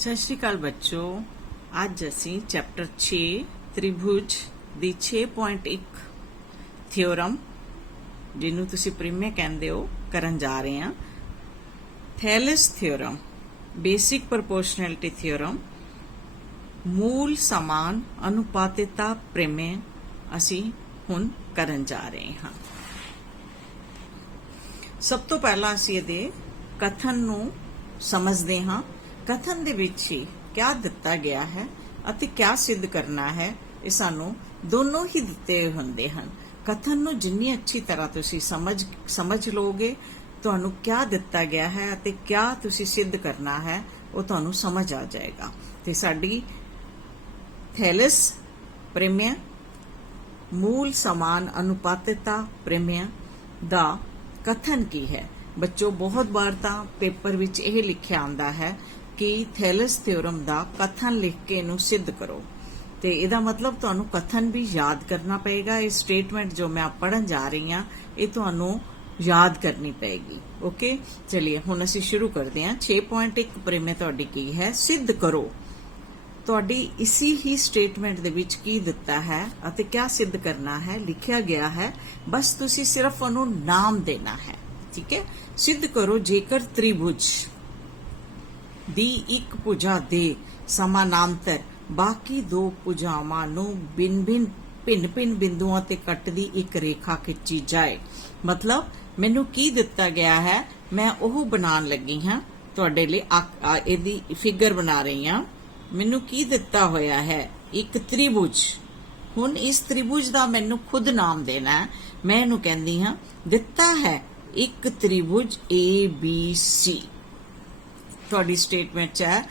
ਸਤਿ ਸ਼੍ਰੀ ਅਕਾਲ ਬੱਚੋ। ਅੱਜ ਅਸੀਂ ਚੈਪਟਰ 6 ਤ੍ਰਿਭੁਜ ਦੀ 6.1 ਥਿਓਰਮ ਜਿਹਨੂੰ ਤੁਸੀਂ ਪ੍ਰੀਮੇ ਕਹਿੰਦੇ ਹੋ ਕਰਨ ਜਾ ਰਹੇ ਹਾਂ। ਥੈਲਸ ਥਿਓਰਮ, ਬੇਸਿਕ ਪ੍ਰੋਪੋਰਸ਼ਨੈਲਿਟੀ ਥਿਓਰਮ, ਮੂਲ ਸਮਾਨ ਅਨੁਪਾਤਿਤਾ ਪ੍ਰਮੇय ਅਸੀਂ ਹੁਣ ਕਰਨ ਜਾ ਰਹੇ ਹਾਂ। ਸਭ ਤੋਂ ਪਹਿਲਾਂ ਅਸੀਂ ਇਹਦੇ ਕਥਨ ਨੂੰ ਸਮਝਦੇ ਹਾਂ। ਕਥਨ ਦੇ ਵਿੱਚ ਹੀ ਕਿਆ ਦਿੱਤਾ ਗਿਆ ਹੈ ਅਤੇ ਕਿਆ ਸਿੱਧ ਕਰਨਾ ਹੈ, ਇਹ ਸਾਨੂੰ ਦੋਨੋਂ ਹੀ ਦਿੱਤੇ ਹੁੰਦੇ ਹਨ। ਕਥਨ ਨੂੰ ਜਿੰਨੀ ਅੱਛੀ ਤਰ੍ਹਾਂ ਤੁਸੀਂ ਸਮਝ ਲਓਗੇ, ਤੁਹਾਨੂੰ ਕਿਆ ਦਿੱਤਾ ਗਿਆ ਹੈ ਅਤੇ ਕਿਆ ਤੁਸੀਂ ਸਿੱਧ ਕਰਨਾ ਹੈ ਉਹ ਤੁਹਾਨੂੰ ਸਮਝ ਆ ਜਾਏਗਾ। ਤੇ ਸਾਡੀ ਥੈਲਸ ਪ੍ਰਮੇय, ਮੂਲ ਸਮਾਨ ਅਨੁਪਾਤਿਤਾ ਪ੍ਰਮੇय ਦਾ ਕਥਨ ਕੀ ਹੈ। ਬੱਚੋ, ਬਹੁਤ ਵਾਰ ਤਾਂ ਪੇਪਰ ਵਿੱਚ ਇਹ ਲਿਖਿਆ ਆਉਂਦਾ ਹੈ ਕਿ ਥੈਲਸ ਥਿਓਰਮ ਦਾ ਕਥਨ ਲਿਖ ਕੇ ਇਹਨੂੰ ਸਿੱਧ ਕਰੋ, ਤੇ ਇਹਦਾ ਮਤਲਬ ਤੁਹਾਨੂੰ ਕਥਨ ਵੀ ਯਾਦ ਕਰਨਾ ਪਏਗਾ। ਇਹ ਸਟੇਟਮੈਂਟ ਜੋ ਮੈਂ ਪੜ੍ਹਨ ਜਾ ਰਹੀ ਹਾਂ ਇਹ ਤੁਹਾਨੂੰ ਯਾਦ ਕਰਨੀ ਪਏਗੀ। ਓਕੇ, ਚਲਿਏ ਹੁਣ ਅਸੀਂ ਸ਼ੁਰੂ ਕਰਦੇ ਹਾਂ। 6.1 ਪ੍ਰਮੇय ਤੁਹਾਡੀ ਕੀ ਹੈ, ਸਿੱਧ ਕਰੋ। ਤੁਹਾਡੀ ਇਸੀ ਹੀ ਸਟੇਟਮੈਂਟ ਦੇ ਵਿੱਚ ਕੀ ਦਿੱਤਾ ਹੈ ਅਤੇ ਕਿਆ ਸਿੱਧ ਕਰਨਾ ਹੈ ਲਿਖਿਆ ਗਿਆ ਹੈ। ਬਸ ਤੁਸੀਂ ਸਿਰਫ ਉਹਨੂੰ ਨਾਮ ਦੇਣਾ ਹੈ। ਠੀਕ ਹੈ, ਸਿੱਧ ਕਰੋ ਜੇਕਰ ਤ੍ਰਿਭੁਜ ਦੀ ਇੱਕ ਭੁਜਾ ਦੇ ਸਮਾਨਾਂਤਰ ਬਾਕੀ ਦੋ ਭੁਜਾਵਾਂ ਨੂੰ ਭਿੰਨ ਬਿੰਦੂਆਂ ਤੇ ਕੱਟਦੀ ਇੱਕ ਰੇਖਾ ਖਿੱਚੀ ਜਾਏ। ਮਤਲਬ ਮੈਨੂੰ ਕੀ ਦਿੱਤਾ ਗਿਆ ਹੈ, ਮੈਂ ਉਹ ਬਣਾਉਣ ਲੱਗੀ ਹਾਂ ਤੁਹਾਡੇ ਲਈ। ਇਹਦੀ ਫਿਗਰ ਬਣਾ ਰਹੀ ਹਾਂ। ਮੈਨੂੰ ਕੀ ਦਿੱਤਾ ਹੋਇਆ ਹੈ, ਇੱਕ ਤ੍ਰਿਭੁਜ। ਹੁਣ ਇਸ ਤ੍ਰਿਭੁਜ ਦਾ ਮੈਨੂੰ ਖੁਦ ਨਾਮ ਦੇਣਾ ਹੈ। ਮੈਂ ਇਹਨੂੰ ਕਹਿੰਦੀ ਹਾਂ, ਦਿੱਤਾ ਹੈ ਇੱਕ ਤ੍ਰਿਭੁਜ ABC। ਤੁਹਾਡੀ ਸਟੇਟਮੈਂਟ 'ਚ ਹੈ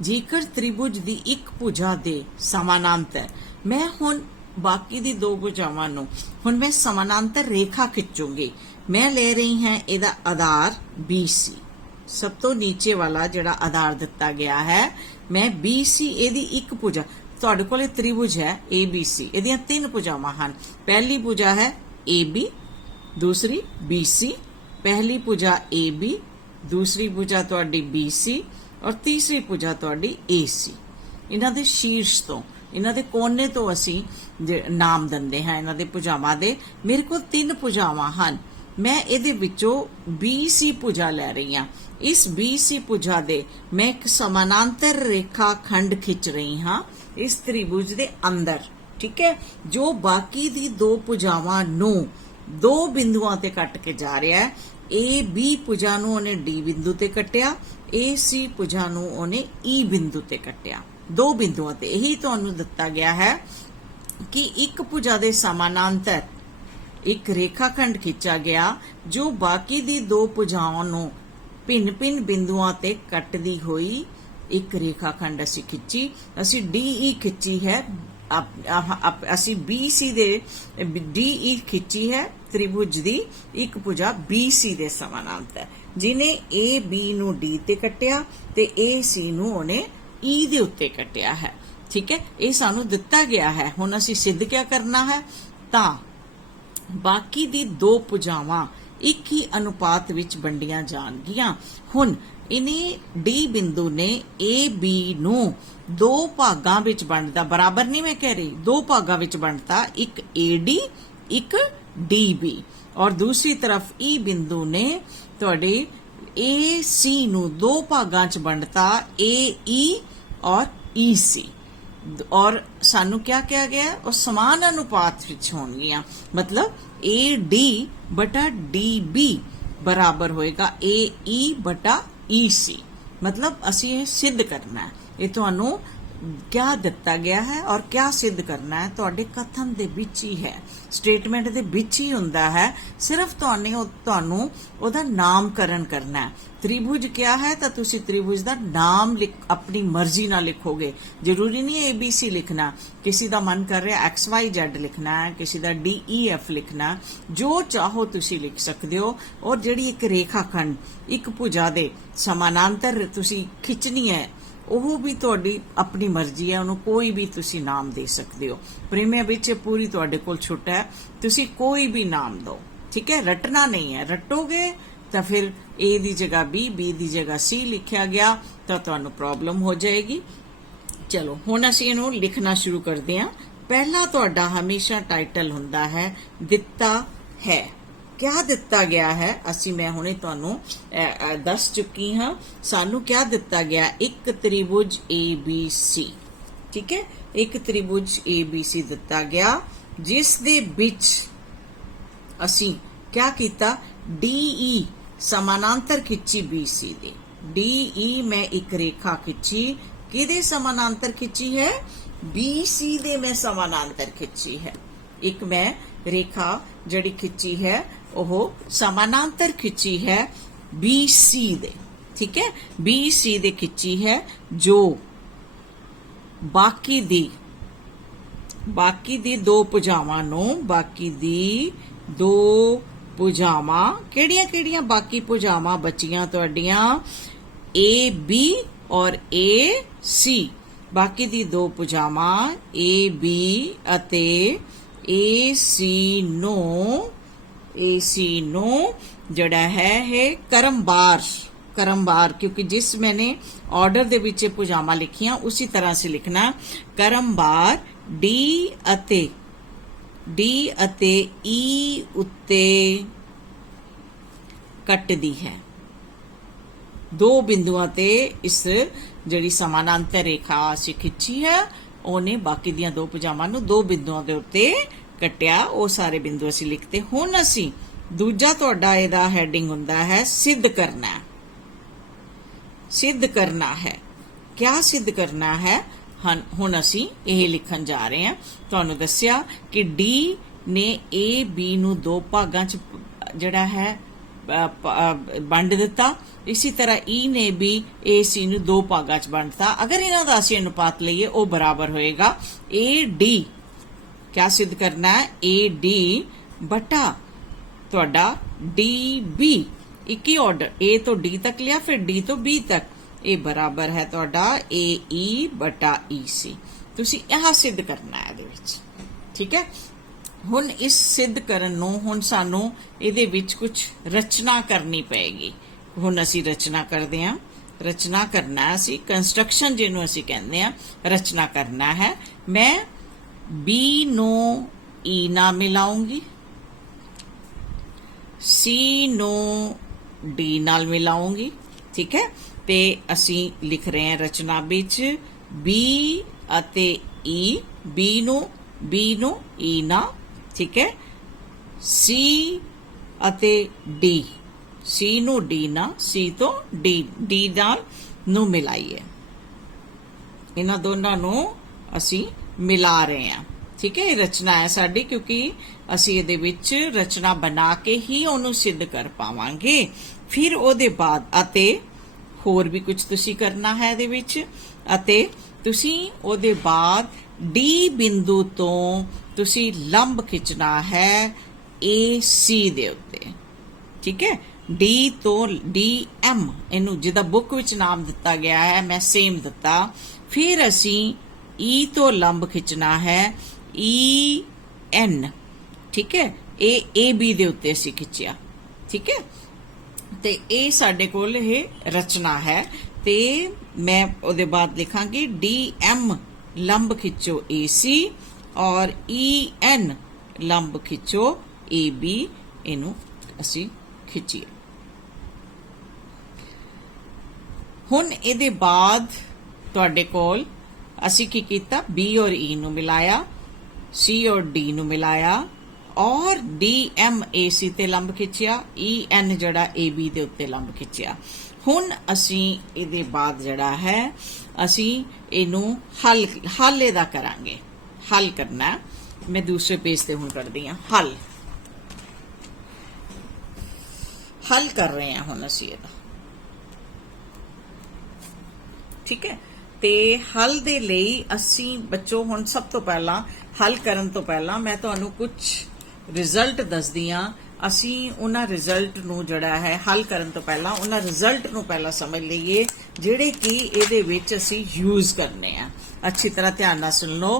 ਜੇਕਰ ਤ੍ਰਿਭੁਜ ਦੀ ਇੱਕ ਭੁਜਾ ਦੇ ਸਮਾਨਾਂਤਰ, ਮੈਂ ਹੁਣ ਬਾਕੀ ਦੀ ਦੋ ਭੁਜਾਵਾਂ ਨੂੰ ਹੁਣ ਮੈਂ ਸਮਾਨਾਂਤਰ ਰੇਖਾ ਖਿੱਚੂੰਗੀ। ਮੈਂ ਲੈ ਰਹੀ ਹਾਂ ਇਹਦਾ ਆਧਾਰ BC, ਸਭ ਤੋਂ ਨੀਚੇ ਵਾਲਾ ਜਿਹੜਾ ਆਧਾਰ ਦਿੱਤਾ ਗਿਆ ਹੈ। ਮੈਂ BC ਇਹਦੀ ਇੱਕ ਭੁਜਾ, ਤੁਹਾਡੇ ਕੋਲ ਇਹ ਤ੍ਰਿਭੁਜ ਹੈ ABC, ਇਹਦੀਆਂ ਤਿੰਨ ਭੁਜਾਵਾਂ ਹਨ। ਪਹਿਲੀ ਭੁਜਾ ਹੈ AB, ਦੂਸਰੀ BC। ਪਹਿਲੀ ਭੁਜਾ AB, ਦੂਸਰੀ ਭੁਜਾ ਤੁਹਾਡੀ BC ਔਰ ਤੀਸਰੀ ਭੁਜਾ ਤੁਹਾਡੀ AC। ਇਹਨਾਂ ਦੇ ਸ਼ੀਰਸ਼ ਤੋਂ, ਇਹਨਾਂ ਦੇ ਕੋਨੇ ਤੋਂ ਅਸੀਂ ਨਾਮ ਦਿੰਦੇ ਹਾਂ ਇਹਨਾਂ ਦੇ ਭੁਜਾਵਾਂ ਦੇ। ਮੇਰੇ ਕੋਲ ਤਿੰਨ ਭੁਜਾਵਾਂ ਹਨ। ਮੈਂ ਇਹਦੇ ਵਿੱਚੋਂ BC ਭੁਜਾ ਲੈ ਰਹੀ ਹਾਂ। ਇਸ BC ਭੁਜਾ ਦੇ ਮੈਂ ਇੱਕ ਸਮਾਨਾਂਤਰ ਰੇਖਾ ਖੰਡ ਖਿੱਚ ਰਹੀ ਹਾਂ ਇਸ ਤ੍ਰਿਭੁਜ ਦੇ ਅੰਦਰ। ਠੀਕ ਹੈ, ਜੋ ਬਾਕੀ ਦੀ ਦੋ ਭੁਜਾਵਾਂ ਨੂੰ ਦੋ ਬਿੰਦੂਆਂ ਤੇ ਕੱਟ ਕੇ ਜਾ ਰਿਹਾ ਹੈ। AB ਭੁਜਾ ਨੂੰ ਉਹਨੇ D ਬਿੰਦੂ ਤੇ ਕੱਟਿਆ, AC ਭੁਜਾ ਨੂੰ ਉਹਨੇ E ਬਿੰਦੂ ਤੇ ਕੱਟਿਆ, ਦੋ ਬਿੰਦੂਆਂ ਤੇ। ਇਹੀ ਤੁਹਾਨੂੰ ਦਿੱਤਾ ਗਿਆ ਹੈ ਕਿ ਇੱਕ ਭੁਜਾ ਦੇ ਸਮਾਨਾਂਤਰ ਇੱਕ ਰੇਖਾ ਖੰਡ ਖਿੱਚਾ ਗਿਆ ਜੋ ਬਾਕੀ ਦੀ ਦੋ ਭੁਜਾਵਾਂ ਨੂੰ ਭਿੰਨ ਬਿੰਦੂਆਂ ਤੇ ਕੱਟਦੀ ਹੋਈ ਇੱਕ ਰੇਖਾ ਖੰਡ ਅਸੀਂ ਖਿੱਚੀ। ਅਸੀਂ DE ਖਿੱਚੀ ਹੈ, ਅਸੀਂ BC ਦੇ DE ਖਿੱਚੀ ਹੈ ਤ੍ਰਿਭੁਜ ਦੀ ਇੱਕ ਭੁਜਾ BC ਦੇ ਸਮਾਨਾਂਤਰ, ਜਿਨੇ AB ਨੂੰ D ਤੇ ਕੱਟਿਆ ਤੇ AC ਨੂੰ ਉਹਨੇ E ਦੇ ਉੱਤੇ ਕੱਟਿਆ ਹੈ। ਠੀਕ ਹੈ, ਇਹ ਸਾਨੂੰ ਦਿੱਤਾ ਗਿਆ ਹੈ। ਹੁਣ ਅਸੀਂ ਸਿੱਧ ਕਿਆ ਕਰਨਾ ਹੈ, ਤਾਂ ਬਾਕੀ ਦੀ ਦੋ ਭੁਜਾਵਾਂ ਇੱਕ ਹੀ ਅਨੁਪਾਤ ਵਿੱਚ ਵੰਡੀਆਂ ਜਾਣਗੀਆਂ। ਹੁਣ ਇਹਨੇ D ਬਿੰਦੂ ਨੇ AB ਨੂੰ ਦੋ ਭਾਗਾਂ ਵਿੱਚ ਵੰਡਦਾ, ਬਰਾਬਰ ਨਹੀਂ ਮੈਂ ਕਹਿ ਰਹੀ, ਦੋ ਭਾਗਾਂ ਵਿੱਚ ਵੰਡਤਾ, ਇੱਕ AD ਇੱਕ DB। ਔਰ ਦੂਸਰੀ ਤਰਫ E ਬਿੰਦੂ ਨੇ ਤੁਹਾਡੇ AC ਨੂੰ ਦੋ ਭਾਗਾਂ 'ਚ ਵੰਡਤਾ, AE ਔਰ EC। ਔਰ ਸਾਨੂੰ ਕਿਆ ਕਿਹਾ ਗਿਆ, ਉਹ ਸਮਾਨ ਅਨੁਪਾਤ ਵਿੱਚ ਹੋਣਗੀਆਂ। ਮਤਲਬ AD ਬਟਾ DB ਬਰਾਬਰ ਹੋਏਗਾ AE ਬਟਾ EC। ਮਤਲਬ ਅਸੀਂ ਇਹ ਸਿੱਧ ਕਰਨਾ ਹੈ। ਇਹ ਤੁਹਾਨੂੰ ਕਿਆ ਦਿੱਤਾ ਗਿਆ ਹੈ ਔਰ ਕਿਆ ਸਿੱਧ ਕਰਨਾ ਹੈ ਤੁਹਾਡੇ ਕਥਨ ਦੇ ਵਿੱਚ ਹੀ ਹੈ, ਸਟੇਟਮੈਂਟ ਦੇ ਵਿੱਚ ਹੀ ਹੁੰਦਾ ਹੈ। ਸਿਰਫ ਤੁਹਾਨੂੰ ਉਹਦਾ ਨਾਮਕਰਨ ਕਰਨਾ ਹੈ। ਤ੍ਰਿਭੁਜ ਕਿਆ ਹੈ ਤਾਂ ਤੁਸੀਂ ਤ੍ਰਿਭੁਜ ਦਾ ਨਾਮ ਆਪਣੀ ਮਰਜ਼ੀ ਨਾਲ ਲਿਖੋਗੇ। ਜ਼ਰੂਰੀ ਨਹੀਂ ABC ਲਿਖਣਾ, ਕਿਸੇ ਦਾ ਮਨ ਕਰ ਰਿਹਾ XYZ ਲਿਖਣਾ ਹੈ, ਕਿਸੇ ਦਾ DEF ਲਿਖਣਾ, ਜੋ ਚਾਹੋ ਤੁਸੀਂ ਲਿਖ ਸਕਦੇ ਹੋ। ਔਰ ਜਿਹੜੀ ਇੱਕ ਰੇਖਾ ਖੰਡ ਇੱਕ ਭੁਜਾ ਦੇ ਸਮਾਨਾਂਤਰ ਤੁਸੀਂ ਖਿੱਚਣੀ ਹੈ, ਉਹ ਵੀ ਤੁਹਾਡੀ ਆਪਣੀ ਮਰਜ਼ੀ ਹੈ, ਉਹਨੂੰ ਕੋਈ ਵੀ ਤੁਸੀਂ ਨਾਮ ਦੇ ਸਕਦੇ ਹੋ। ਪ੍ਰਮੇय ਵਿੱਚ ਪੂਰੀ ਤੁਹਾਡੇ ਕੋਲ ਛੁੱਟ ਹੈ, ਤੁਸੀਂ ਕੋਈ ਵੀ ਨਾਮ ਦਿਓ। ਠੀਕ ਹੈ, ਰੱਟਣਾ ਨਹੀਂ ਹੈ। ਰੱਟੋਗੇ ਤਾਂ ਫਿਰ A ਦੀ ਜਗ੍ਹਾ B ਦੀ ਜਗ੍ਹਾ C ਲਿਖਿਆ ਗਿਆ ਤਾਂ ਤੁਹਾਨੂੰ ਪ੍ਰੋਬਲਮ ਹੋ ਜਾਏਗੀ। ਚਲੋ ਹੁਣ ਅਸੀਂ ਇਹਨੂੰ ਲਿਖਣਾ ਸ਼ੁਰੂ ਕਰਦੇ ਹਾਂ। ਪਹਿਲਾ ਤੁਹਾਡਾ ਹਮੇਸ਼ਾ ਟਾਈਟਲ ਹੁੰਦਾ ਹੈ ਦਿੱਤਾ ਹੈ। क्या दिता गया है ਅਸੀਂ मैं ਹੁਣੇ ਤੁਹਾਨੂੰ दस चुकी हाँ। सानू क्या दिता गया? एक त्रिभुज ABC, ठीक है, एक त्रिभुज ABC दिता गया जिस दे विच ਅਸੀਂ क्या कीता? DE समानांतर खिंची BC दे। DE मैं एक रेखा खिंची, किदे समानांतर खिंची है? BC दे मैं समानांतर खिंची है। एक मैं रेखा जड़ी खिंची है ਉਹ समानांतर खिंची है BC दे, ठीक है, BC दे खिंची है जो बाकी दी दो भुजावां नूं, बाकी दी दो भुजावां किहड़ियां बाकी भुजावां बचियां तुहाडियां? AB और AC। बाकी दी दो भुजावां AB अते AC नो जड़ा है क्रमवार, क्योंकि जिस मैंने ऑर्डर दे विच भुजावां लिखियां उसी तरह से लिखना। क्रमवार D अते E उत्ते कटदी है। दो बिंदुआं ते इस जड़ी समानांतर रेखा असीं खिंची है ਉਹਨੇ बाकी दियां दो भुजावां नूं दो बिंदुआं दे उत्ते कटिया। वो सारे बिंदु असीं लिखते। हुण असीं दूजा तुहाडा इहदा हैडिंग हुंदा है सिद्ध करना। सिद्ध करना है। क्या सिद्ध करना है? हुण असीं इह लिखण जा रहे हैं। तुहानूं दस्सिया कि D ने A B नूं दो भागां च जिहड़ा है वंड दिता। इसी तरह E ने भी AC नूं दो भागां च वंडता। अगर इन्हां दा असीं अनुपात लईए वो बराबर होएगा AD। क्या सिद्ध करना है? AD बटा तुहाडा DB। एक ही ऑर्डर A तो D तक लिया, फिर D तो B तक, ये बराबर है तुहाडा AE बटा EC। तुसीं यह सिद्ध करना है इहदे विच, ठीक है। हुण इस सिद्ध करन नूं हुण सानू इहदे विच कुछ रचना करनी पेगी। हुण असीं रचना करदे हां। रचना करना असीं कंस्ट्रक्शन जिहनूं असीं कहंदे हां, रचना करना है। मैं B नो E ना मिलाऊंगी, C नो D नाल मिलाऊंगी, ठीक है। ते असी लिख रहे हैं रचना विच B अते E, B नो E ना, ठीक है। C अते D, C नो D ना, C तो D नाल नू मिलाइए। इन्हां दोनों नू असी मिला रहे हैं, ठीक है। रचना है साडी, क्योंकि असी इहदे विच रचना बना के ही उहनूं सिद्ध कर पावांगे। फिर उहदे बाद अते होर भी कुछ तुसी करना है इहदे विच। अते तुसी उहदे बाद D बिंदु तो तुसी लंब खिंचना है AC दे उत्ते, ठीक है। D तो DM, इहनूं जिहदा बुक विच नाम दिता गया है मैं सेम दिता। फिर असी E तो लंब खिंचना है EN, ठीक है। AB दे उत्ते असी खिंचिया, ठीक है। ते ये साडे कोल ये रचना है। ते मैं उहदे बाद लिखांगी DM लंब खिंचो AC और EN लंब खिंचो AB। इनू असी खिंचीए। हुण इहदे बाद तुहाडे कोल असी की कीता? B और E नू मिलाया, C और D नू मिलाया और DM AC ते लंब खिंचिया, EN जड़ा AB दे उत्ते लंब खिंचिया। हुण असी इहदे बाद जड़ा है असी इनू हल इहदा करांगे। हल करना मैं दूसरे पेज ते हुण करदी हां। हल कर रहे हैं हुण असी इहदा, ठीक है। ते हल दे लई असी बच्चों हुण सब तो पहला हल करन तो पहला मैं तुहानू कुछ रिजल्ट दसदी हां। असी उन्हां रिजल्ट नू जड़ा है हल करन तो पहला उन्हां रिजल्ट नू पहला समझ लईए जिहड़े कि इहदे विच असी यूज करने आ। अच्छी तरह ध्यान नाल सुन लो।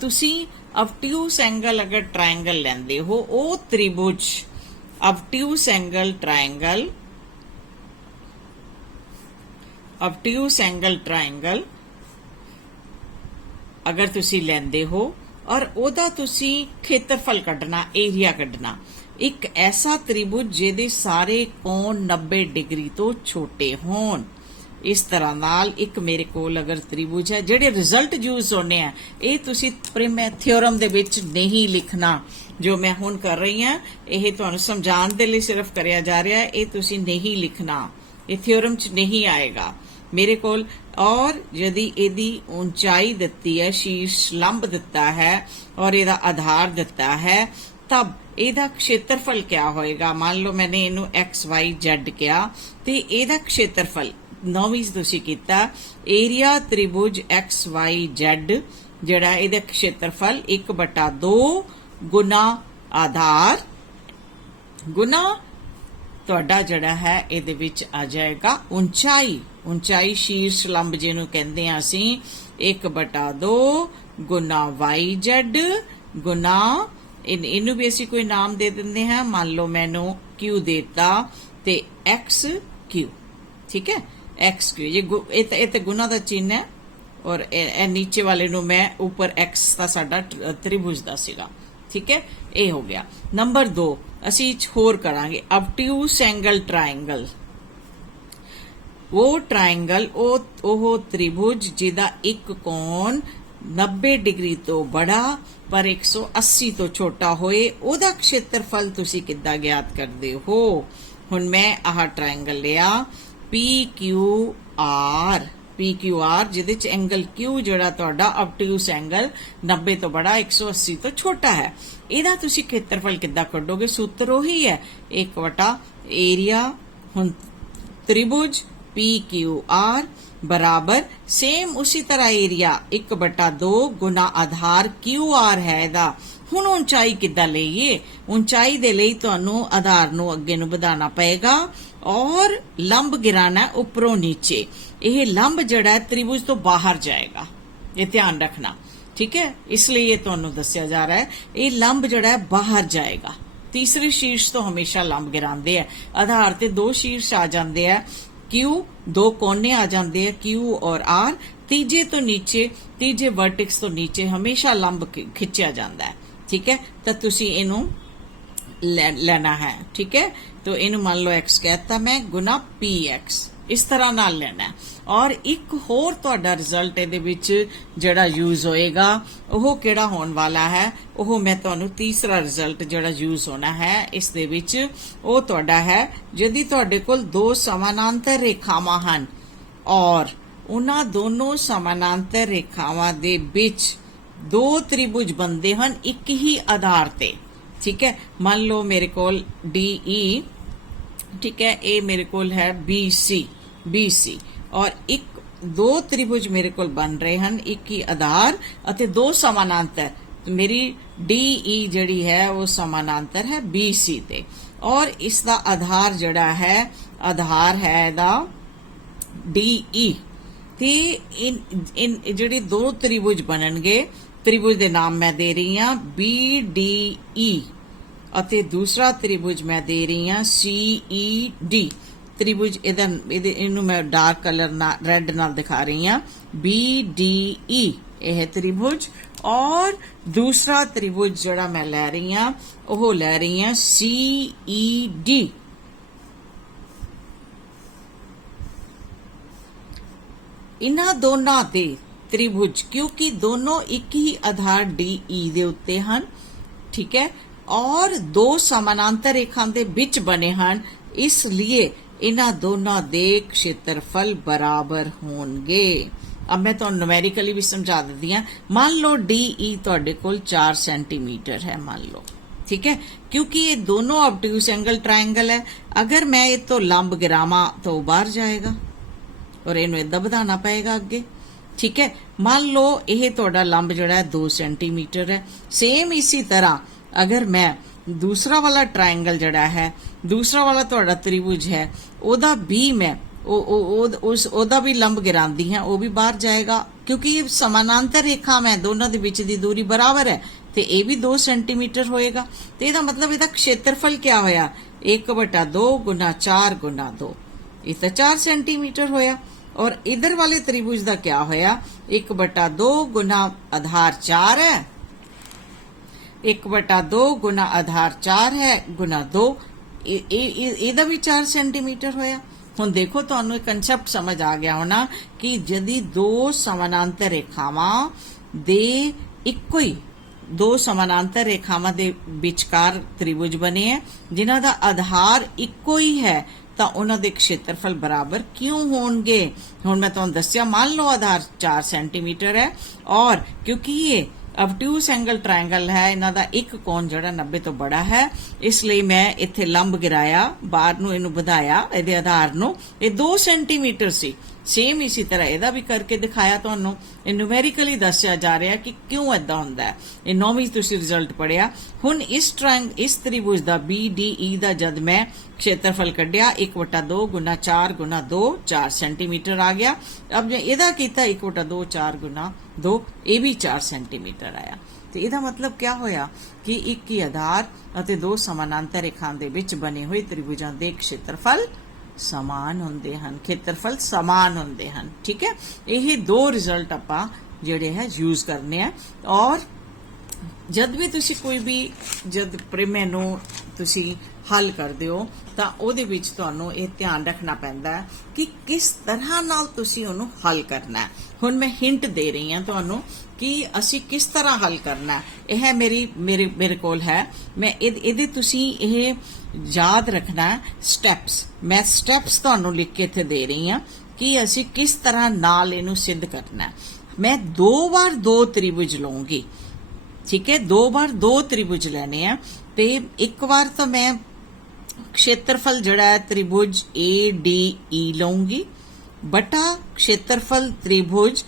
तुसी ऑब्ट्यूस एंगल अगर ट्रायंगल लैंदे हो, ओ त्रिभुज obtuse angle triangle, obtuse angle triangle अगर तुसी लेंदे हो और ओदा तुसी खेत्रफल कढना, एरिया कढना, एक ऐसा त्रिभुज जिहदे सारे कोण 90 डिग्री तो छोटे होण। इस तरह नाल एक मेरे कोल अगर त्रिभुज है, ਜਿਹੜੇ ਰਿਜ਼ਲਟ ਯੂਜ਼ ਹੋਣੇ ਆ ਇਹ ਤੁਸੀਂ ਥਿਓਰਮ ਦੇ ਵਿੱਚ ਨਹੀਂ ਲਿਖਣਾ। ਜੋ ਮੈਂ ਹੁਣ ਕਰ ਰਹੀ ਹਾਂ ਇਹ ਤੁਹਾਨੂੰ ਸਮਝਾਉਣ ਦੇ ਲਈ ਸਿਰਫ ਕਰਿਆ ਜਾ ਰਿਹਾ ਹੈ, ਇਹ ਤੁਸੀਂ ਨਹੀਂ ਲਿਖਣਾ, ਇਹ ਥਿਓਰਮ 'ਚ ਨਹੀਂ ਆਏਗਾ ਮੇਰੇ ਕੋਲ। और यदि ਇਹਦੀ ऊंचाई ਦਿੱਤੀ है, शीर्ष लंब ਦਿੱਤਾ है और ਇਹਦਾ आधार ਦਿੱਤਾ है, तब ਇਹਦਾ क्षेत्रफल क्या होएगा। मान लो मैंने ਇਹਨੂੰ XYZ किया ਤੇ ਇਹਦਾ क्षेत्रफल 9ਵੀਂ ਤੁਸੀਂ ਕੀਤਾ ਏਰੀਆ त्रिभुज XYZ ਜਿਹੜਾ ਇਹਦਾ क्षेत्रफल 1/2 गुना आधार गुना ਤੁਹਾਡਾ ਜਿਹੜਾ ਹੈ ਇਹਦੇ ਵਿੱਚ ਆ ਜਾਏਗਾ ऊंचाई। ऊंचाई शीर्ष लंब ਜਿਹਨੂੰ ਕਹਿੰਦੇ ਆ ਅਸੀਂ 1/2 गुना YZ गुना ਇਹਨੂੰ ਵੀ ਅਸੀਂ ਕੋਈ ਨਾਮ ਦੇ ਦਿੰਦੇ ਹਾਂ। ਮੰਨ ਲਓ ਮੈਨੂੰ Q ਦੇਤਾ ਤੇ XQ, ਠੀਕ ਹੈ, XQ ਇਹ ਤੇ ਗੁਨਾ ਦਾ ਚਿੰਨ ਹੈ और ਇਹ ਨੀਚੇ ਵਾਲੇ ਨੂੰ ਮੈਂ ਉੱਪਰ X ਦਾ ਸਾਡਾ त्रिभुज ਦਾ ਸੀਗਾ, ठीक है। ये हो गया। नंबर 2 असी होर करांगे obtuse angle triangle। वो ट्रायंगल वो त्रिभुज जिदा एक कोण 90 डिग्री तो बड़ा पर 180 तो छोटा होए, ओदा क्षेत्रफल तुसी किद्दां ज्ञात करदे हो। हुण मैं आह ट्रायंगल लिया PQR जिहदे च एंगल Q जिहड़ा तुहाडा obtuse एंगल 90 तो बड़ा 180 तो छोटा है, ਇਹਦਾ ਤੁਸੀਂ ਖੇਤਰਫਲ ਕਿੱਦਾਂ ਕੱਢੋਗੇ। ਸੂਤਰ ਉਹੀ ਹੈ 1 एरिया। हुण त्रिभुज PQR बराबर सेम उसी तरह एरिया 1/2 गुना आधार QR है ਇਹਦਾ। ਹੁਣ ऊंचाई किद्दां लईए। ऊंचाई ਦੇ ਲਈ ਤੁਹਾਨੂੰ ਆਧਾਰ ਨੂੰ ਅੱਗੇ ਨੂੰ ਵਧਾਉਣਾ ਪਏਗਾ और लंब गिराना ऊपरों नीचे। यह लंब जड़ा त्रिभुज तो बाहर जाएगा, ये ध्यान रखना, ठीक है। इसलिए ये तुहानू दस्या जा रहा है ये लंब जड़ा है बाहर जाएगा। तीसरे शीर्ष तो हमेशा लंब गिराते हैं, आधार ते 2 शीर्ष आ जाते हैं, Q 2 कोने आ जाते हैं Q और R। तीजे तो नीचे, तीजे वर्टिक्स तो नीचे हमेशा लंब खिंचा जाता है, ठीक है। तो तुसी इनू लेना है, ठीक है। तो इन मान लो X कहता मैं गुना PX, इस तरह नाल लेना है। और एक होर तुहाडा रिजल्ट इहदे विच जिहड़ा यूज होएगा ओह किहड़ा होण वाला है, ओह मैं तुहानू तीसरा रिजल्ट जिहड़ा यूज होना है इस दे विच ओह तुहाडा है यदि तुहाडे कोल 2 समानांतर रेखावां हन और उन्हां दोनों समानांतर रेखावां दे विच 2 त्रिभुज बनदे हन एक ही आधार ते, ठीक है। मान लो मेरे कोल DE, ठीक है, ये मेरे कोल है BC और एक 2 त्रिभुज मेरे कोल बन रहे हैं एक ही आधार अते 2 समानांतर। तो मेरी DE जड़ी है वो समानांतर है BC ते और इसका आधार जड़ा है आधार है दा DE। ते इन जड़ी 2 त्रिभुज बननगे, त्रिभुज दे नाम मैं दे रही हां BDE ਅਤੇ दूसरा त्रिभुज मैं दे रही हां CED। त्रिभुज ਇਹਨੂੰ मैं डार्क कलर रेड नाल दिखा रही हां BDE यह त्रिभुज और दूसरा त्रिभुज जड़ा मैं लै रही हां ਉਹ लै रही हां CED। इन्हां दोनों दे त्रिभुज क्योंकि दोनों एक ही आधार DE दे उत्ते हन, ठीक है, और 2 समानांतर रेखा दे विच बने हन, इसलिए इन्हां दोनों दे क्षेत्रफल बराबर होणगे। अब मैं तो न्यूमेरिकली भी समझा देती हां। मान लो DE तुहाडे कोल 4 सेंटीमीटर है, मान लो, ठीक है, क्योंकि ये दोनों ऑब्ट्यूज एंगल ट्रायंगल है। अगर मैं ये तो लंब गिरावां तो बाहर जाएगा और इन्हू इदां बढ़ाना पएगा अगे, ठीक है। मान लो यह तुहाडा लंब जिहड़ा है 2 सेंटीमीटर है। सेम इसी तरह अगर मैं दूसरा वाला ट्रायंगल जड़ा है, दूसरा वाला तुहाडा त्रिभुज है, ओदा भी मैं ओदा भी लंब गिरांदी है, वो भी बाहर जाएगा क्योंकि समानांतर रेखा में दोनों दे विच दी दूरी बराबर है ते ये भी 2 सेंटीमीटर होएगा। तो इसदा मतलब इसदा क्षेत्रफल क्या होया, 1/2 गुना 4 गुना 2, ये तो 4 सेंटीमीटर होया। और इधर वाले त्रिभुज का क्या होया, 1/2 गुना आधार 4 है, 1/2 गुना आधार 4 है गुना 2, ਇਹਦਾ भी 4 सेंटीमीटर होया। ਹੁਣ देखो ਤੁਹਾਨੂੰ कंसेप्ट समझ आ गया होना कि यदि दो समानांतर रेखावां दे ਇੱਕੋ ਹੀ दो समानांतर रेखावां दे विचकार त्रिभुज बने है जिन्हां दा आधार ਇੱਕੋ ही है ਤਾਂ ਉਹਨਾਂ ਦੇ क्षेत्रफल बराबर क्यों होणगे। ਹੁਣ मैं ਤੁਹਾਨੂੰ ਦੱਸਿਆ, मान लो आधार 4 सेंटीमीटर है और क्योंकि ये obtuse एंगल ट्रायंगल है, इन्हां दा एक कोण जिहड़ा 90 तो बड़ा है, इसलिए मैं इत्थे लंब गिराया, बाहर नूं इहनूं ਵਧਾਇਆ, ਇਹਦੇ आधार नूं ये 2 सेंटीमीटर सी। सेम इसी तरह ਇਹਦਾ भी करके दिखाया ਤੁਹਾਨੂੰ, ਇਹ न्यूमेरिकली ਦੱਸਿਆ ਜਾ ਰਿਹਾ कि क्यों इदां ਹੁੰਦਾ है। ਇਹ 9ਵੀਂ ਤੁਸੀਂ रिजल्ट पढ़िया। हुण इस त्रिभुज ਦਾ BDE ਦਾ जद मैं क्षेत्रफल कढ़िया 1/2 गुना 4 गुना 2, 4 सेंटीमीटर आ गया। अब जो ਇਹਦਾ ਕੀਤਾ 1/2 4 गुना 2, ये भी 4 सेंटीमीटर आया। तो ਇਹਦਾ मतलब क्या होया कि एक ही आधार ਅਤੇ दो समानांतर रेखाओं ਦੇ ਵਿੱਚ बने हुए त्रिभुजां ਦੇ क्षेत्रफल समान होंदे हन, क्षेत्रफल समान होंदे हन। ठीक है, यही 2 रिजल्ट आपां ਜਿਹੜੇ है यूज करने हैं। और जद भी तुसी कोई भी जद प्रेमे नूं तुसी हल करदे हो ਤਾਂ ਉਹਦੇ ਵਿੱਚ ਤੁਹਾਨੂੰ ਇਹ ਧਿਆਨ ਰੱਖਣਾ ਪੈਂਦਾ ਹੈ ਕਿ ਕਿਸ ਤਰ੍ਹਾਂ ਨਾਲ ਤੁਸੀਂ ਉਹਨੂੰ ਹੱਲ ਕਰਨਾ ਹੈ। ਹੁਣ ਮੈਂ ਹਿੰਟ ਦੇ ਰਹੀ ਹਾਂ ਤੁਹਾਨੂੰ ਕਿ ਅਸੀਂ ਕਿਸ ਤਰ੍ਹਾਂ ਹੱਲ ਕਰਨਾ ਹੈ। ਇਹ ਮੇਰੇ ਕੋਲ ਹੈ, ਮੈਂ ਇਹਦੇ ਤੁਸੀਂ ਇਹ ਯਾਦ ਰੱਖਣਾ ਹੈ ਸਟੈਪਸ। ਮੈਂ ਸਟੈਪਸ ਤੁਹਾਨੂੰ ਲਿਖ ਕੇ ਇੱਥੇ ਦੇ ਰਹੀ ਹਾਂ ਕਿ ਅਸੀਂ ਕਿਸ ਤਰ੍ਹਾਂ ਨਾਲ ਇਹਨੂੰ ਸਿੱਧ ਕਰਨਾ ਹੈ। ਮੈਂ 2 ਵਾਰ 2 त्रिभुज ਲਵਾਂਗੀ। ठीक है, 2 बार 2 त्रिभुज लेने हैं। ते एक बार तो मैं क्षेत्रफल जड़ा है त्रिभुज ADE लूंगी बटा क्षेत्रफल त्रिभुज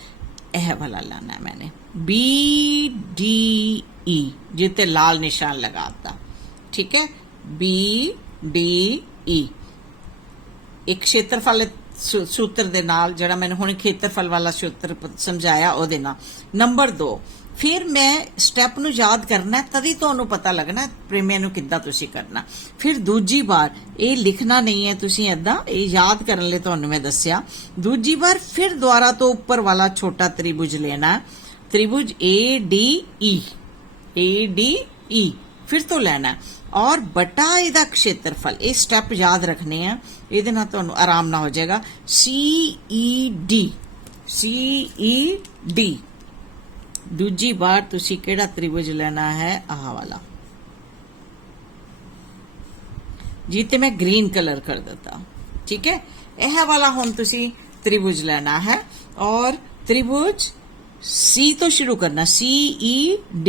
यह वाला लाना है मैंने BDE, जिते लाल निशान लगाता। ठीक है, BDE एक क्षेत्रफल सूत्र दे नाल जड़ा मैंने हुणे क्षेत्रफल वाला सूत्र समझाया ओदे नाल। नंबर 2, फिर मैं स्टैप नूं याद करना है, तभी तुहानूं पता लगना प्रेमिਆਂ ਨੂੰ किद्दां तुसीं करना। फिर दूजी बार ये लिखना नहीं है, तुसीं इदां ये याद करने लई तुहानूं मैं दस्सिया। दूजी बार फिर दोबारा तो ऊपर वाला छोटा त्रिभुज लेना है, त्रिभुज ADE फिर तो लेना है और बटा इहदा क्षेत्रफल। ये स्टैप याद रखने हैं, इहदे नाल तुहानूं आराम नाल हो जाएगा। CED दूजी बार तुसी केड़ा त्रिभुज लेना है, आह वाला जी, ते मैं ग्रीन कलर कर देता। ठीक है, यह वाला हुण तुसी त्रिभुज लेना है और त्रिभुज C तो शुरू करना, CED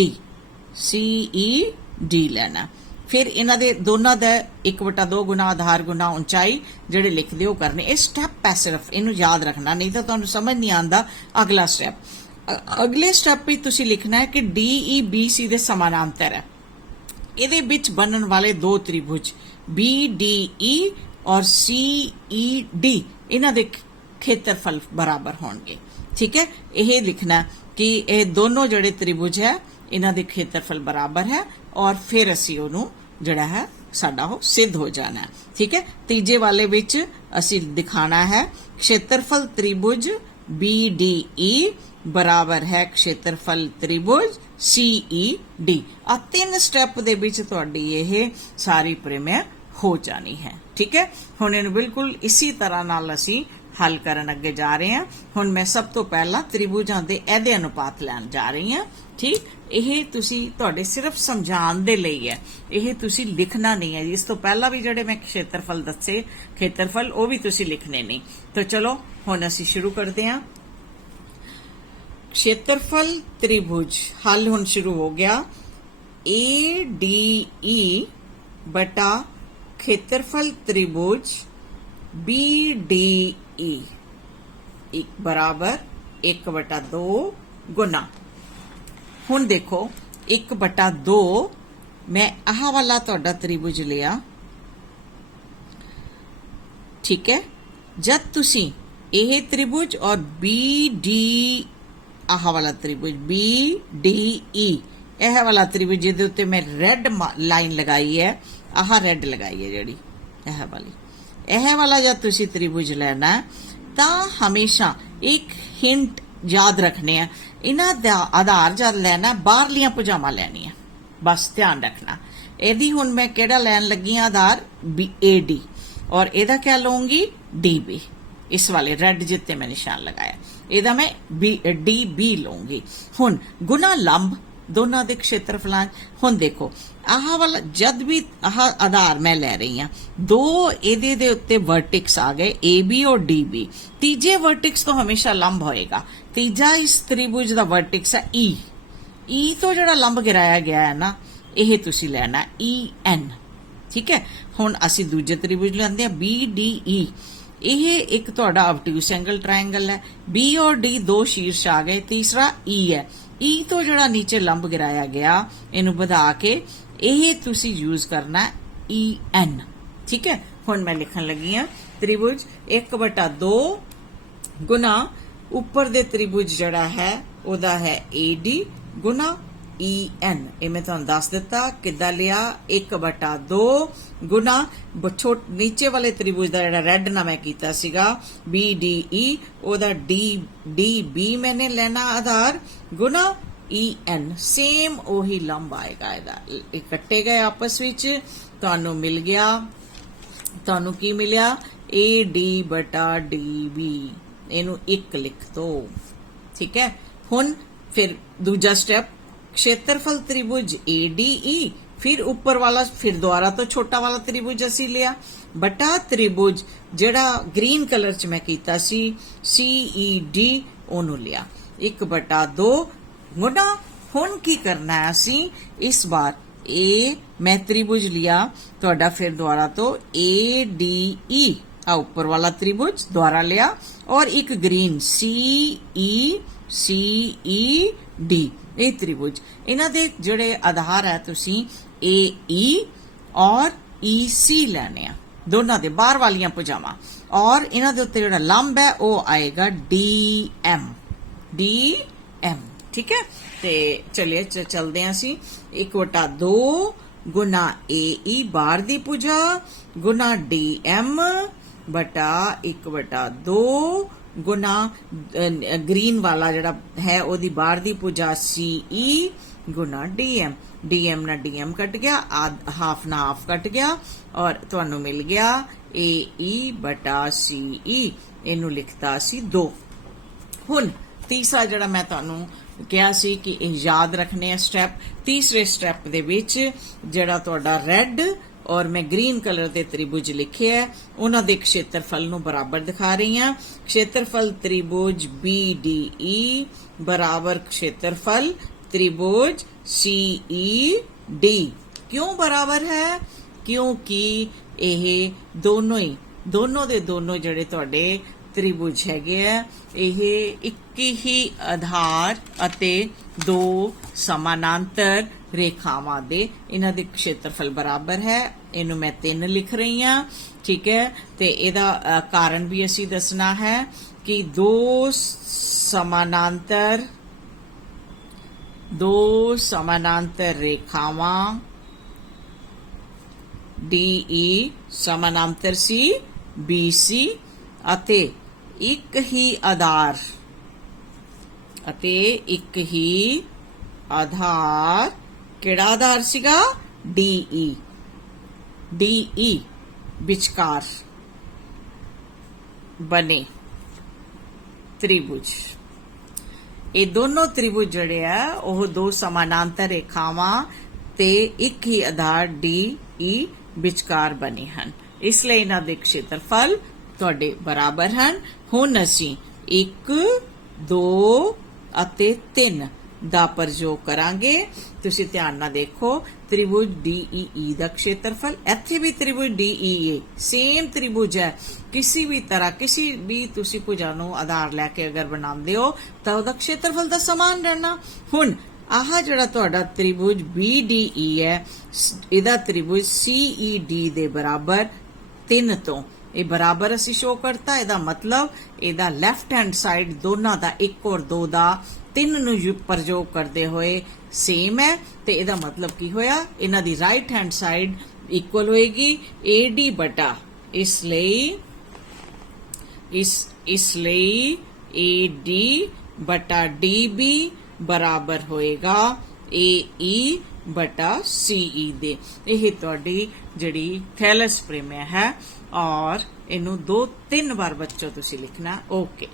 लेना। फिर इन्हां दे दोनों दा 1/2 गुना आधार गुना ऊंचाई जिहड़े लिखदे हो करने। ये स्टैप है, सिर्फ इनू याद रखना, नहीं तो तुहानूं समझ नहीं आंदा। अगला स्टैप, अगले स्टैप पे तुसी लिखना है कि DEBC दे समानांतर है। इहदे विच बनन वाले 2 त्रिभुज BDE और CED इन्हां दे क्षेत्रफल बराबर होणगे। ठीक है, यह लिखना कि यह दोनों जड़े त्रिभुज है इन्हां दे क्षेत्रफल बराबर है और फिर असी उहनूं जड़ा है साडा हो सिद्ध हो जाना है। ठीक है, तीजे वाले विच असी दिखाना है क्षेत्रफल त्रिभुज BDE बराबर है क्षेत्रफल त्रिभुज CED। आ 3 स्टेप दे विच तुहाडी यह सारी प्रमेय हो जानी है। ठीक है, हुण इहनूं बिल्कुल इसी तरह नाल असीं हल करन अगे जा रहे हैं। हुण मैं सब तो पहला त्रिभुजां दे इहदे अनुपात लैण जा रही हां। ठीक, यह तुसी तुहाडे सिर्फ समझाण दे लई है, यह तुसी लिखना नहीं है। इस तो पहला भी जिहड़े मैं क्षेत्रफल दस्से क्षेत्रफल वो भी तुसी लिखने नहीं। तो चलो हुण असीं शुरू करते हैं। क्षेत्रफल त्रिभुज हल हुण शुरू हो गया। ADE बटा क्षेत्रफल त्रिभुज BDE एक बराबर 1/2 गुना। हुण देखो 1/2 मैं आह वाला तुहाडा त्रिभुज लिया। ठीक है, जब तुसी यह त्रिभुज और BD आह वाला त्रिभुज BDE यह वाला त्रिभुज जिहदे उत्ते मैं रेड लाइन लगाई है, ਆਹ ਰੈੱਡ ਲਗਾਈ ਹੈ ਜਿਹੜੀ ਇਹ ਵਾਲੀ, ਇਹ ਵਾਲਾ ਜਦ ਤੁਸੀਂ ਤ੍ਰਿਭੁਜ ਲੈਣਾ ਤਾਂ ਹਮੇਸ਼ਾ ਇੱਕ ਹਿੰਟ ਯਾਦ ਰੱਖਣੇ ਆ, ਇਹਨਾਂ ਦਾ ਆਧਾਰ ਜਦ ਲੈਣਾ ਬਾਹਰਲੀਆਂ ਭੁਜਾਵਾਂ ਲੈਣੀਆਂ, ਬਸ ਧਿਆਨ ਰੱਖਣਾ। ਇਹਦੀ ਹੁਣ ਮੈਂ ਕਿਹੜਾ ਲੈਣ ਲੱਗੀ ਆ ਆਧਾਰ AD, ਔਰ ਇਹਦਾ ਕਿਆ ਲਊਂਗੀ DB, ਇਸ ਵਾਲੇ ਰੈੱਡ ਜਿੱਤੇ ਮੈਂ ਨਿਸ਼ਾਨ ਲਗਾਇਆ ਇਹਦਾ ਮੈਂ DB ਲਊਂਗੀ। ਹੁਣ ਗੁਣਾ ਲੰਬ ਦੋਨਾਂ ਦੇ ਖੇਤਰਫਲਾਂ। ਹੁਣ ਦੇਖੋ ਆਹ ਵਾਲਾ ਜਦ ਵੀ ਆਹ ਆਧਾਰ ਮੈਂ ਲੈ ਰਹੀ ਹਾਂ, ਦੋ ਇਹਦੇ ਦੇ ਉੱਤੇ ਵਰਟਿਕਸ ਆ ਗਏ AB ਔਰ DB, ਤੀਜੇ ਵਰਟਿਕਸ ਤੋਂ ਹਮੇਸ਼ਾ ਲੰਬ ਹੋਏਗਾ। ਤੀਜਾ ਇਸ ਤ੍ਰਿਭੁਜ ਦਾ ਵਰਟਿਕਸ ਹੈ E ਤੋਂ ਜਿਹੜਾ ਲੰਬ ਗਿਰਾਇਆ ਗਿਆ ਹੈ ਨਾ, ਇਹ ਤੁਸੀਂ ਲੈਣਾ EN, ਠੀਕ ਹੈ। ਹੁਣ ਅਸੀਂ ਦੂਜੇ ਤ੍ਰਿਭੁਜ ਲੈਂਦੇ ਆ BDE, ਇਹ ਇੱਕ ਤੁਹਾਡਾ ਆਬਟਿਊਸ ਐਂਗਲ ਟ੍ਰਾਇੰਗਲ ਹੈ। B ਔਰ D ਦੋ ਸ਼ੀਰਸ਼ ਆ ਗਏ, ਤੀਸਰਾ E ਹੈ। E ਤੋਂ ਜਿਹੜਾ ਨੀਚੇ ਲੰਬ ਗਿਰਾਇਆ ਗਿਆ ਇਹਨੂੰ ਵਧਾ ਕੇ ਇਹ ਤੁਸੀਂ ਯੂਜ਼ ਕਰਨਾ EN, ਠੀਕ ਹੈ। ਹੁਣ ਮੈਂ ਲਿਖਣ ਲੱਗੀ ਆ ਤ੍ਰਿਭੁਜ 1/2 ਗੁਣਾ ਉੱਪਰ ਦੇ ਤ੍ਰਿਭੁਜ ਜਿਹੜਾ ਹੈ ਉਹਦਾ ਹੈ AD ਗੁਣਾ EN। ਇਹ ਮੈਂ ਤੁਹਾਨੂੰ ਦੱਸ ਦਿੱਤਾ ਕਿੱਦਾਂ ਲਿਆ, 1/2 ਗੁਣਾ ਨੀਚੇ ਵਾਲੇ ਤ੍ਰਿਭੁਜ ਦਾ ਜਿਹੜਾ ਰੈੱਡ ਨਾਲ ਮੈਂ ਕੀਤਾ ਸੀਗਾ BDE, ਉਹਦਾ DB ਮੈਨੇ ਲੈਣਾ ਆਧਾਰ ਗੁਣਾ EN, ਸੇਮ ਉਹੀ ਲੰਬ ਆਏਗਾ ਇਹਦਾ। ਇਕੱਠੇ ਗਏ ਆਪਸ ਵਿੱਚ, ਤੁਹਾਨੂੰ ਮਿਲ ਗਿਆ, ਤੁਹਾਨੂੰ ਕੀ ਮਿਲਿਆ AD/DB, ਇਹਨੂੰ 1 ਲਿਖ ਦੋ, ਠੀਕ ਹੈ। ਹੁਣ ਫਿਰ ਦੂਜਾ ਸਟੈਪ, क्षेत्रफल त्रिभुज ADE, फिर ऊपर वाला, फिर दोबारा तो छोटा वाला त्रिभुज असी लिया बटा त्रिभुज जेड़ा ग्रीन कलर च मैं कीता सी CED, ओनू लिया 1/2 गुना। हुण की करना है असी इस बार मैं त्रिभुज लिया तुहाडा, फिर दोबारा तो ADE ऊपर वाला त्रिभुज दोबारा लिया और एक ग्रीन CED, ਇਹ त्रिभुज, ਇਹਨਾਂ ਦੇ ਜਿਹੜੇ ਆਧਾਰ ਹੈ ਤੁਸੀਂ AE ਔਰ EC ਲੈਣੇ ਆ, ਦੋਨਾਂ ਦੇ ਬਾਹਰ ਵਾਲੀਆਂ ਭੁਜਾਵਾਂ, ਔਰ ਇਹਨਾਂ ਦੇ ਉੱਤੇ ਜਿਹੜਾ ਲੰਬ ਹੈ ਉਹ ਆਏਗਾ DM, ਠੀਕ ਹੈ। ਤੇ ਚਲਿਏ ਚਲਦੇ ਹਾਂ ਅਸੀਂ 1/2 ਗੁਣਾ AE ਬਾਹਰ ਦੀ ਭੁਜਾ ਗੁਣਾ DM ਬਟਾ 1/2 गुना ग्रीन वाला जड़ा है ओदी बाहर दी भुजा CE गुना DM ना DM कट गया, हाफ ना हाफ कट गया और तुहानू मिल गया AE/CE, इनू लिखता सी 2। हुण तीसरा जड़ा मैं तुहानू कहा सी कि याद रखने स्टैप, तीसरे स्टैप दे विच जड़ा तुहाडा रैड और मैं ग्रीन कलर के त्रिभुज लिखे है उन्हां दे क्षेत्रफल नू बराबर दिखा रही हां। क्षेत्रफल त्रिभुज BDE बराबर क्षेत्रफल त्रिभुज CED। क्यों बराबर है? क्योंकि यह दोनों दे दोनों जड़े तुहाडे त्रिभुज हैगे आ, यह एक ही आधार अते दो समानांतर रेखावां दे इन्हां दे क्षेत्रफल बराबर है। इनू मैं 3 लिख रही हां, ठीक है। ते इहदा कारण भी असी दसना है कि दो समानांतर रेखावां DE समानांतर सी BC अते एक ही आधार किहड़ा आधार सीगा DE विचकार बने त्रिभुज। ये दोनों त्रिभुज जड़े है वह दो समानांतर रेखावां ते एक ही आधार DE विचकार बने हैं, इसलिए इन्हां दे क्षेत्रफल तुहाडे बराबर हैं। हुण असीं 1 2 ਅਤੇ 3 ਦਾ ਪ੍ਰਯੋਗ ਕਰਾਂਗੇ। ਤੁਸੀਂ ਧਿਆਨ ਨਾਲ ਦੇਖੋ, त्रिभुज DEE ਦਾ क्षेत्रफल, ਇੱਥੇ ਵੀ त्रिभुज DEA सेम त्रिभुज है। किसी भी तरह किसी भी तुसी भुजा नूं आधार लैके अगर बनाते हो तो ਉਹਦਾ क्षेत्रफल ਦਾ समान रहना। ਹੁਣ आह ਜਿਹੜਾ ਤੁਹਾਡਾ त्रिभुज BDE है, ਇਹਦਾ त्रिभुज CED ਦੇ बराबर 3 ਤੋਂ ਇਹ बराबर असी शो करता। ਇਹਦਾ मतलब ਇਹਦਾ लैफ्ट हैंड साइड दोनों का 1 और 2 ਦਾ 3 ਨੂੰ ਪ੍ਰਯੋਗ ਕਰਦੇ ਹੋਏ सेम है। तो ਇਹਦਾ मतलब की होया, इन्हां दी राइट हैंड साइड इक्वल होएगी AD बटा इसलिए AD बटा DB बराबर होएगा AE बटा CE दे। यह तुहाडी जिहड़ी थैलसप्रेमिया है और इनू 2-3 बार बच्चों तुसी लिखना। ओके।